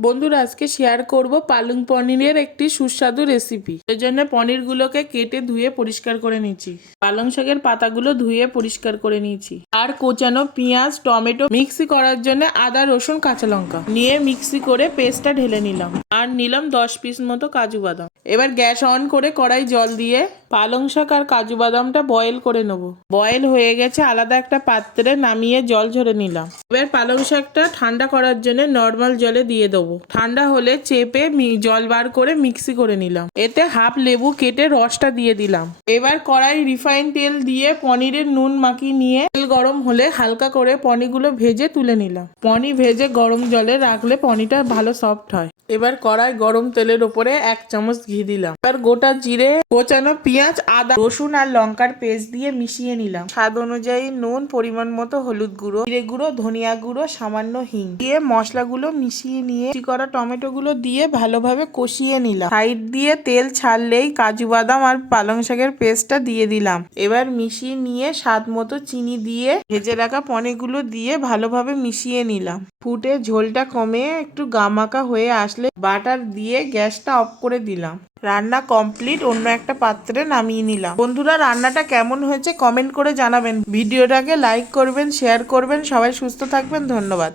বন্ধুরা আজকে শেয়ার করব পালং পনিরের একটি সুস্বাদু রেসিপি। এর জন্য পনিরগুলোকে কেটে ধুয়ে পরিষ্কার করে নিয়েছি। পালং শাকের পাতাগুলো ধুয়ে পরিষ্কার করে নিয়েছি। আর কোচানো পেঁয়াজ টমেটো মিক্সি করার জন্য আদা রসুন কাঁচা লঙ্কা নিয়ে মিক্সি করে পেস্টটা ঢেলে নিলাম। আর নিলাম 10 পিস মতো কাজু বাদাম। এবার গ্যাস অন করে কড়াই জল দিয়ে পালং শাক আর কাজু বাদামটা বয়েল করে নেবো। বয়েল হয়ে গেছে, আলাদা একটা পাত্রে নামিয়ে জল ঝরে নিলাম। এবার পালং শাকটা ঠান্ডা করার জন্য নর্মাল জলে দিয়ে দেবো। ঠান্ডা হলে চেপে জল বার করে মিক্সি করে নিলাম। এতে হাফ লেবু কেটে রসটা দিয়ে দিলাম। এবার কড়াই রিফাইন তেল দিয়ে পনিরের নুন মাখিয়ে নিয়ে তেল গরম হলে হালকা করে পনিরগুলো ভেজে তুলে নিলাম। পনির ভেজে গরম জলে রাখলে পনিরটা ভালো সফট হয়। এবার কড়াই গরম তেলের উপরে 1 চামচ ঘি দিলাম। এবার গোটা জিরে, কোচানো পেঁয়াজ, আদা রসুন আর লঙ্কার পেস্ট দিয়ে মিশিয়ে নিলাম। স্বাদ অনুযায়ী নুন, পরিমাণ মতো হলুদ গুঁড়ো, জিরে গুঁড়ো, ধনিয়া গুঁড়ো, সামান্য হিং দিয়ে মশলাগুলো মিশিয়ে নিয়ে করা টমেটো গুলো দিয়ে ভালোভাবে কষিয়ে নিলাম। সাইড দিয়ে তেল ছাড়লেই কাজু বাদাম আর পালং শাকের পেস্টটা দিয়ে দিলাম। এবার মিশিয়ে নিয়ে স্বাদ মতো চিনি দিয়ে ভেজে রাখা পনিরগুলো দিয়ে ভালোভাবে মিশিয়ে নিলাম। ফুটে ঝোলটা কমে একটু গামাখা হয়ে আসলে বাটার দিয়ে গ্যাসটা অফ করে দিলাম। রান্না কমপ্লিট, অন্য একটা পাত্রে নামিয়ে নিলাম। বন্ধুরা রান্নাটা কেমন হয়েছে কমেন্ট করে জানাবেন। ভিডিওটাকে লাইক করবেন, শেয়ার করবেন। সবাই সুস্থ থাকবেন। ধন্যবাদ।